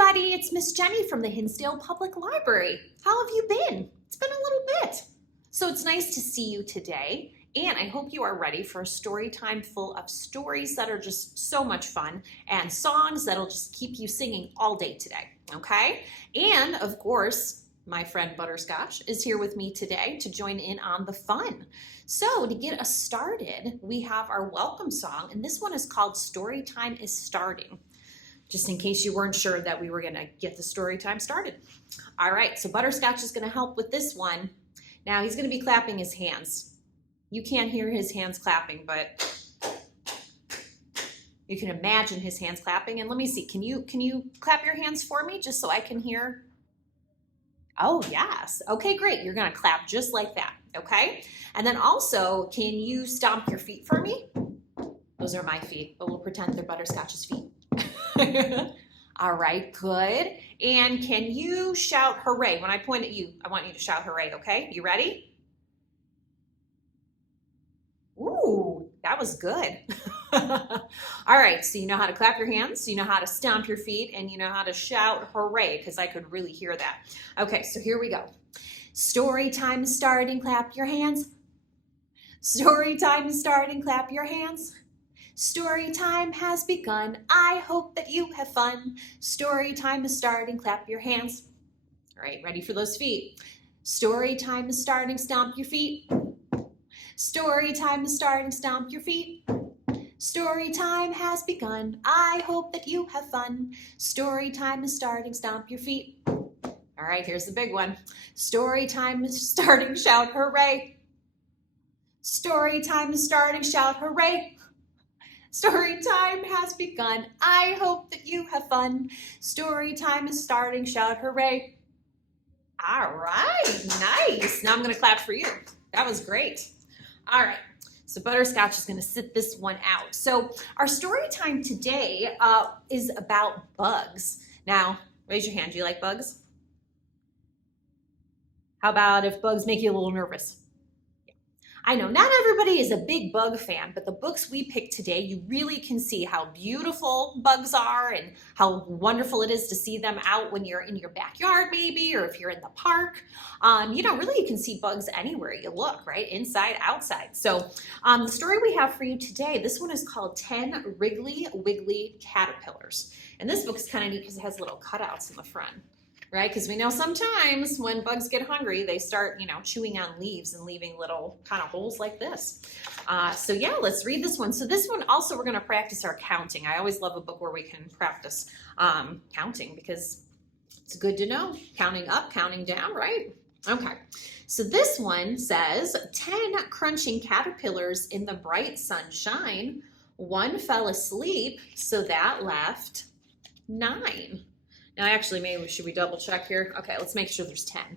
everybody, it's Miss Jenny from the Hinsdale Public Library. How have you been? It's been a little bit. So it's nice to see you today, and I hope you are ready for a story time full of stories that are just so much fun and songs that'll just keep you singing all day today, okay? And of course, my friend Butterscotch is here with me today to join in on the fun. So to get us started, we have our welcome song, and this one is called Story Time is Starting, just in case you weren't sure that we were gonna get the story time started. All right, so Butterscotch is gonna help with this one. Now he's gonna be clapping his hands. You can't hear his hands clapping, but you can imagine his hands clapping. And let me see, can you clap your hands for me just so I can hear? Oh, yes. Okay, great. You're gonna clap just like that, okay? And then also, can you stomp your feet for me? Those are my feet, but we'll pretend they're Butterscotch's feet. All right, good. And can you shout hooray? When I point at you, I want you to shout hooray, okay? You ready? Ooh, that was good. All right, so you know how to clap your hands, you know how to stomp your feet, and you know how to shout hooray, because I could really hear that. Okay, so here we go. Story time is starting, clap your hands. Story time is starting, clap your hands. Story time has begun. I hope that you have fun. Story time is starting. Clap your hands. All right, ready for those feet. Story time is starting. Stomp your feet. Story time is starting. Stomp your feet. Story time has begun. I hope that you have fun. Story time is starting. Stomp your feet. All right, here's the big one. Story time is starting. Shout hooray. Story time is starting. Shout hooray. Story time has begun. I hope that you have fun. Story time is starting. Shout hooray. All right, nice. Now I'm gonna clap for you. That was great. All right, so Butterscotch is gonna sit this one out. So our story time today is about bugs. Now, raise your hand, do you like bugs? How about if bugs make you a little nervous? I know not everybody is a big bug fan, but the books we picked today, you really can see how beautiful bugs are and how wonderful it is to see them out when you're in your backyard maybe, or if you're in the park. Really you can see bugs anywhere you look, right? Inside, outside. So the story we have for you today, this one is called 10 Wriggly Wiggly Caterpillars. And this book is kind of neat because it has little cutouts in the front. Right? Because we know sometimes when bugs get hungry, they start, chewing on leaves and leaving little kind of holes like this. So yeah, let's read this one. So this one also, we're going to practice our counting. I always love a book where we can practice counting because it's good to know. Counting up, counting down, right? Okay. So this one says, 10 crunching caterpillars in the bright sunshine. One fell asleep, so that left 9. Now, actually, maybe should we double check here? Okay, let's make sure there's 10.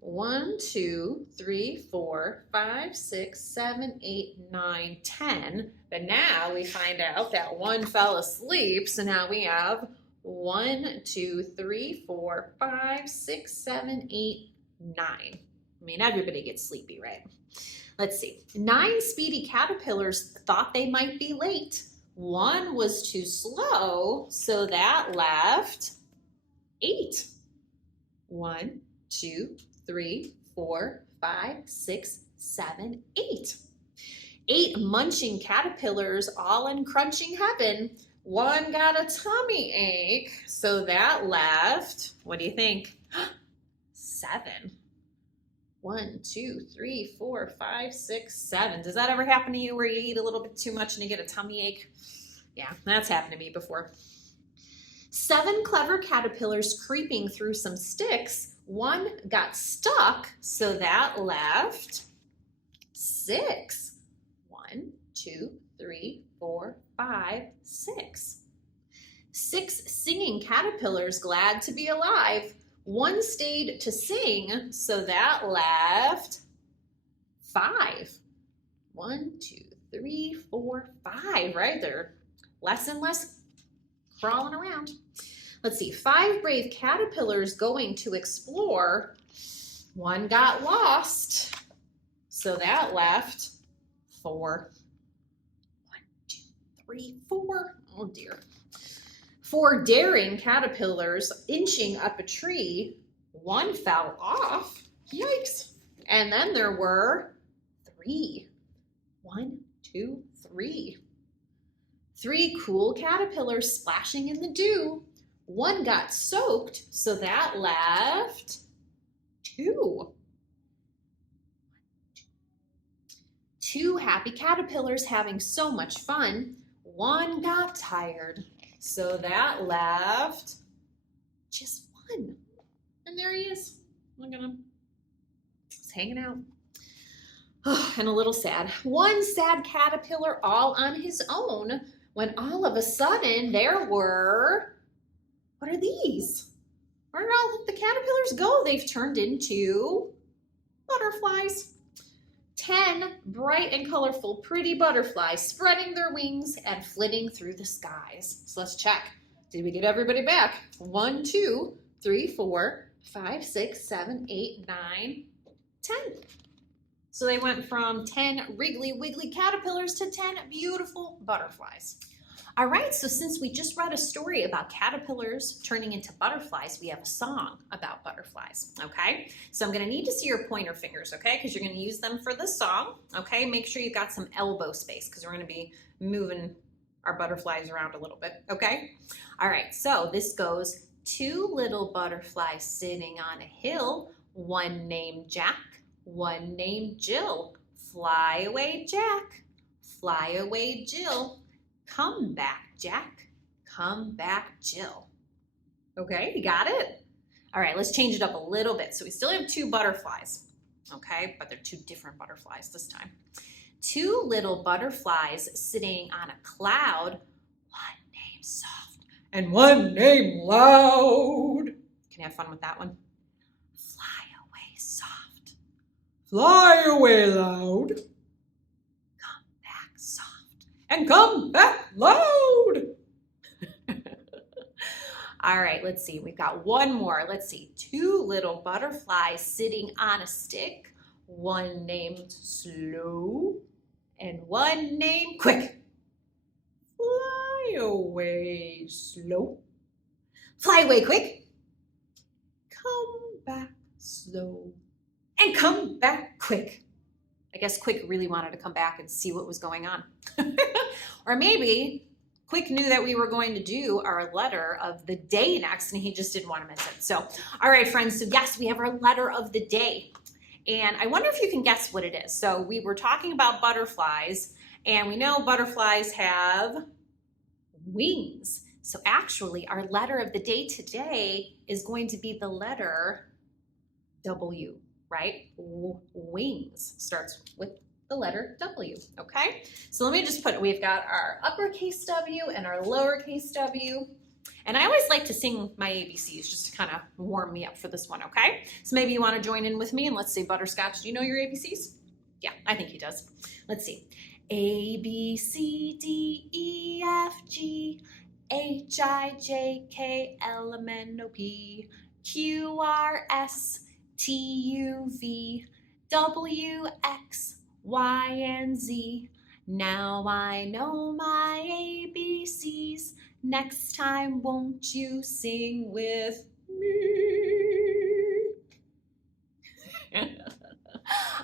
1, 2, 3, 4, 5, 6, 7, 8, 9, 10. But now we find out that one fell asleep. So now we have 1, 2, 3, 4, 5, 6, 7, 8, 9. I mean, everybody gets sleepy, right? Let's see. 9 speedy caterpillars thought they might be late. One was too slow, so that left 8. 1, 2, 3, 4, 5, 6, 7, 8. 8 munching caterpillars all in crunching heaven. One got a tummy ache, so that left, what do you think? 7. 1, 2, 3, 4, 5, 6, 7. Does that ever happen to you where you eat a little bit too much and you get a tummy ache? Yeah, that's happened to me before. 7 clever caterpillars creeping through some sticks. One got stuck, so that left 6. 1, 2, 3, 4, 5, 6. 6 singing caterpillars glad to be alive. One stayed to sing, so that left 5. 1, 2, 3, 4, 5, right? They're less and less crawling around. Let's see, 5 brave caterpillars going to explore. One got lost, so that left 4. 1, 2, 3, 4. Oh dear. 4 daring caterpillars inching up a tree. 1 fell off. Yikes. And then there were 3. 1, 2, 3. 3 cool caterpillars splashing in the dew. 1 got soaked, so that left 2. 2 happy caterpillars having so much fun. 1 got tired, so that left just 1. And there he is. Look at him. He's hanging out. Oh, and a little sad. 1 sad caterpillar all on his own, when all of a sudden there were, what are these? Where did all the caterpillars go? They've turned into butterflies. 10 bright and colorful pretty butterflies spreading their wings and flitting through the skies. So let's check. Did we get everybody back? 1, 2, 3, 4, 5, 6, 7, 8, 9, 10. So they went from 10 wriggly wiggly caterpillars to 10 beautiful butterflies. All right, so since we just read a story about caterpillars turning into butterflies, we have a song about butterflies, okay? So I'm gonna need to see your pointer fingers, okay? Because you're gonna use them for the song, okay? Make sure you've got some elbow space because we're gonna be moving our butterflies around a little bit, okay? All right, so this goes, 2 little butterflies sitting on a hill, 1 named Jack, 1 named Jill. Fly away, Jack, fly away, Jill. Come back, Jack. Come back, Jill. Okay, you got it? All right, let's change it up a little bit. So we still have 2 butterflies, okay? But they're 2 different butterflies this time. 2 little butterflies sitting on a cloud, 1 named Soft and 1 named Loud. Can you have fun with that one? Fly away, Soft. Fly away, Loud. And come back loud. All right, let's see. We've got 1 more. Let's see. 2 little butterflies sitting on a stick. 1 named Slow and 1 named Quick. Fly away, Slow. Fly away, Quick. Come back slow. And come back quick. I guess Quick really wanted to come back and see what was going on. Or maybe Quick knew that we were going to do our letter of the day next and he just didn't want to miss it. So, all right, friends. So yes, we have our letter of the day. And I wonder if you can guess what it is. So we were talking about butterflies and we know butterflies have wings. So actually our letter of the day today is going to be the letter W, right? Wings starts with the letter W, okay? So let me just put, we've got our uppercase W and our lowercase w. And I always like to sing my ABCs just to kind of warm me up for this one, okay? So maybe you want to join in with me and let's say Butterscotch. Do you know your ABCs? Yeah, I think he does. Let's see. A, B, C, D, E, F, G, H, I, J, K, L, M, N, O, P, Q, R, S, T, U, V, W, X, Y, and Z. Now I know my ABCs. Next time, won't you sing with me?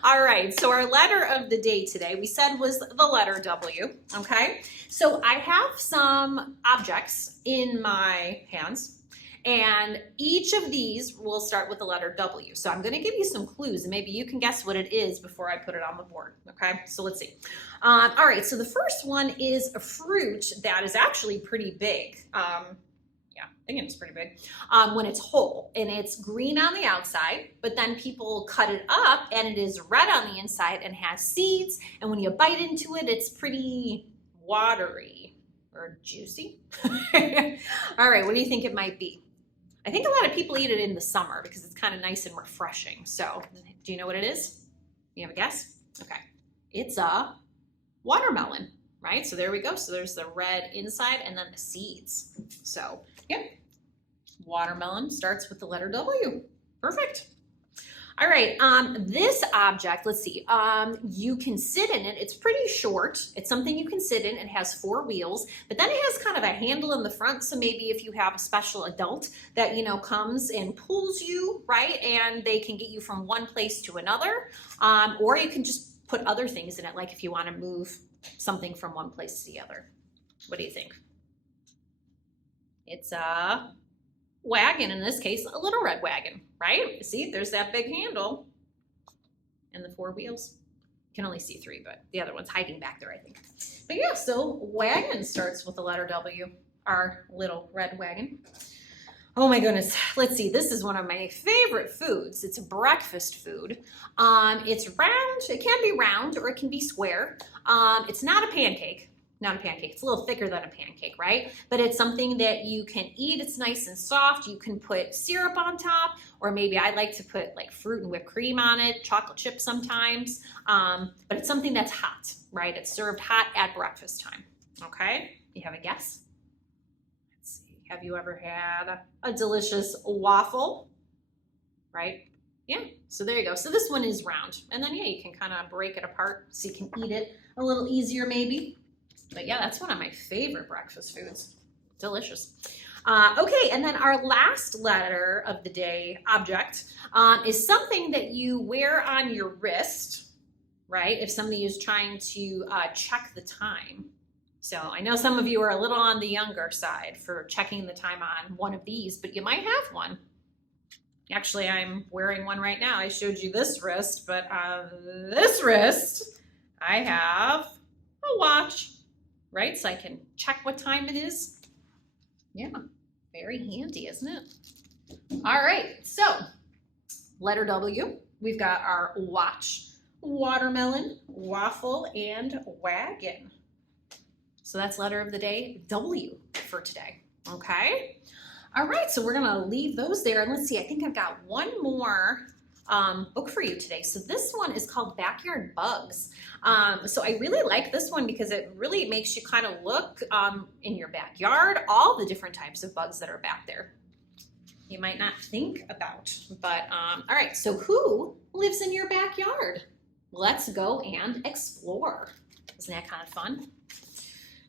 All right, so our letter of the day today, we said was the letter W, okay? So I have some objects in my hands, and each of these will start with the letter W. So I'm gonna give you some clues, and maybe you can guess what it is before I put it on the board, okay? So let's see. All right, so the first one is a fruit that is actually pretty big. Yeah, I think it's pretty big, when it's whole, and it's green on the outside, but then people cut it up and it is red on the inside and has seeds, and when you bite into it, it's pretty watery or juicy. All right, what do you think it might be? I think a lot of people eat it in the summer because it's kind of nice and refreshing. So do you know what it is? You have a guess? Okay, it's a watermelon. Right, so there we go. So there's the red inside and then the seeds. So, yep, watermelon starts with the letter W. Perfect. All right, this object, let's see, you can sit in it. It's pretty short. It's something you can sit in. It has 4 wheels, but then it has kind of a handle in the front. So maybe if you have a special adult that, comes and pulls you, right? And they can get you from one place to another. Or you can just put other things in it, like if you want to move something from one place to the other. What do you think? It's a wagon, in this case, a little red wagon, right? See, there's that big handle and the 4 wheels. You can only see 3, but the other one's hiding back there, I think. But yeah, so wagon starts with the letter W, our little red wagon. Oh my goodness, let's see, this is one of my favorite foods. It's a breakfast food. It's round, it can be round or it can be square. It's not a pancake. Not a pancake, it's a little thicker than a pancake, right? But it's something that you can eat. It's nice and soft. You can put syrup on top, or maybe I like to put like fruit and whipped cream on it, chocolate chips sometimes. But it's something that's hot, right? It's served hot at breakfast time, okay? You have a guess? Let's see, have you ever had a delicious waffle, right? Yeah, so there you go. So this one is round. And then, yeah, you can kind of break it apart so you can eat it a little easier maybe. But yeah, that's one of my favorite breakfast foods. Delicious. Okay, and then our last letter of the day object is something that you wear on your wrist, right? If somebody is trying to check the time. So I know some of you are a little on the younger side for checking the time on one of these, but you might have one. Actually, I'm wearing one right now. I showed you this wrist, but on this wrist, I have a watch. Right? So I can check what time it is. Yeah, very handy, isn't it? All right, so letter W, we've got our watch, watermelon, waffle, and wagon. So that's letter of the day, W for today, okay? All right, so we're gonna leave those there. And let's see, I think I've got one more book for you today. So this one is called Backyard Bugs. So I really like this one because it really makes you kind of look in your backyard, all the different types of bugs that are back there. You might not think about, but all right, so who lives in your backyard? Let's go and explore. Isn't that kind of fun?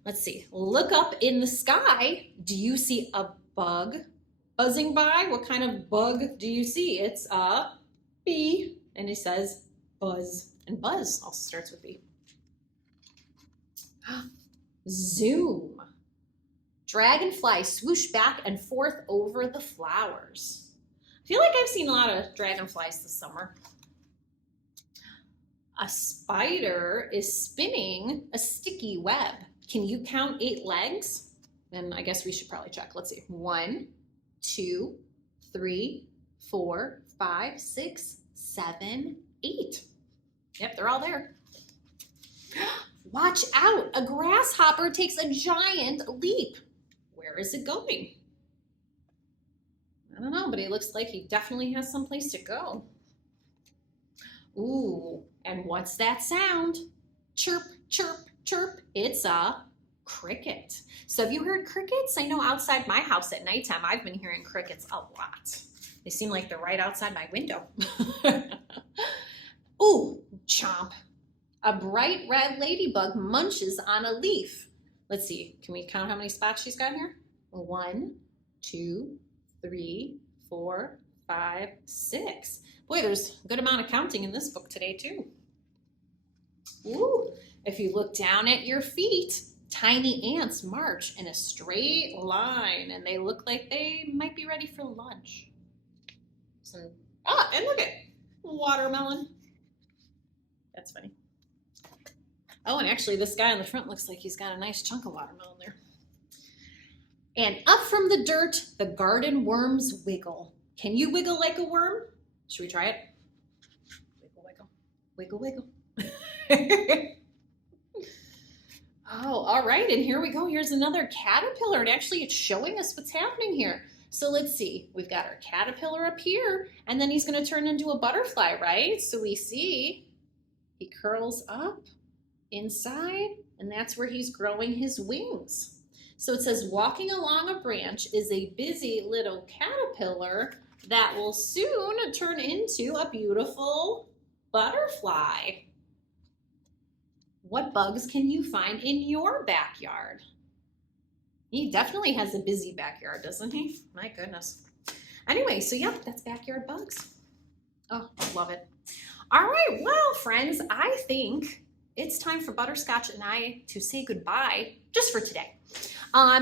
Let's see, look up in the sky. Do you see a bug buzzing by? What kind of bug do you see? It's a bee, and it says buzz, and buzz also starts with B. Zoom. Dragonfly swoosh back and forth over the flowers. I feel like I've seen a lot of dragonflies this summer. A spider is spinning a sticky web. Can you count 8 legs? And I guess we should probably check. Let's see. 1, 2, 3, 4, 5, 6, 7, 8. Yep, they're all there. Watch out, a grasshopper takes a giant leap. Where is it going? I don't know, but he looks like he definitely has someplace to go. Ooh, and what's that sound? Chirp, chirp, chirp. It's a cricket. So have you heard crickets? I know outside my house at nighttime, I've been hearing crickets a lot. They seem like they're right outside my window. Ooh, chomp. A bright red ladybug munches on a leaf. Let's see, can we count how many spots she's got here? 1, 2, 3, 4, 5, 6. Boy, there's a good amount of counting in this book today too. Ooh, if you look down at your feet, tiny ants march in a straight line and they look like they might be ready for lunch. And look at watermelon. That's funny. Oh, and actually this guy on the front looks like he's got a nice chunk of watermelon there. And up from the dirt, the garden worms wiggle. Can you wiggle like a worm? Should we try it? Wiggle, wiggle, wiggle, wiggle. Oh, all right, and here we go. Here's another caterpillar, and actually it's showing us what's happening here. So let's see, we've got our caterpillar up here, and then he's gonna turn into a butterfly, right? So we see he curls up inside, and that's where he's growing his wings. So it says, walking along a branch is a busy little caterpillar that will soon turn into a beautiful butterfly. What bugs can you find in your backyard? He definitely has a busy backyard, doesn't he? My goodness. Anyway, so yeah, that's backyard bugs. Oh, I love it. All right, well, friends, I think it's time for Butterscotch and I to say goodbye just for today.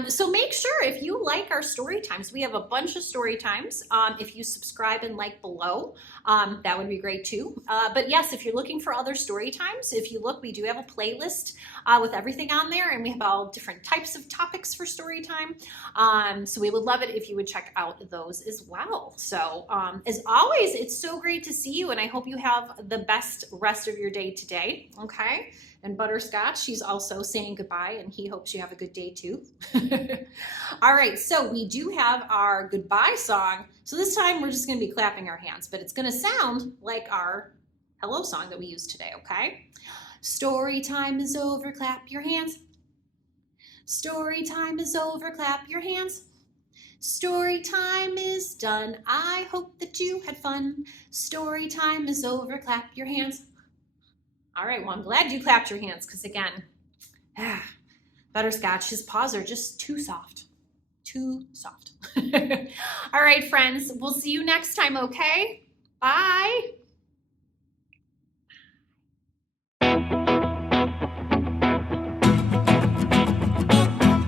So make sure if you like our story times, we have a bunch of story times. If you subscribe and like below, that would be great too. But yes, if you're looking for other story times, if you look, we do have a playlist with everything on there, and we have all different types of topics for story time. So we would love it if you would check out those as well. So as always, it's so great to see you, and I hope you have the best rest of your day today. Okay. And Butterscotch, she's also saying goodbye, and he hopes you have a good day too. All right, so we do have our goodbye song. So this time we're just gonna be clapping our hands, but it's gonna sound like our hello song that we used today, okay? Story time is over, clap your hands. Story time is over, clap your hands. Story time is done. I hope that you had fun. Story time is over, clap your hands. All right, well, I'm glad you clapped your hands because, again, Butterscotch, his paws are just too soft. Too soft. All right, friends, we'll see you next time, okay? Bye.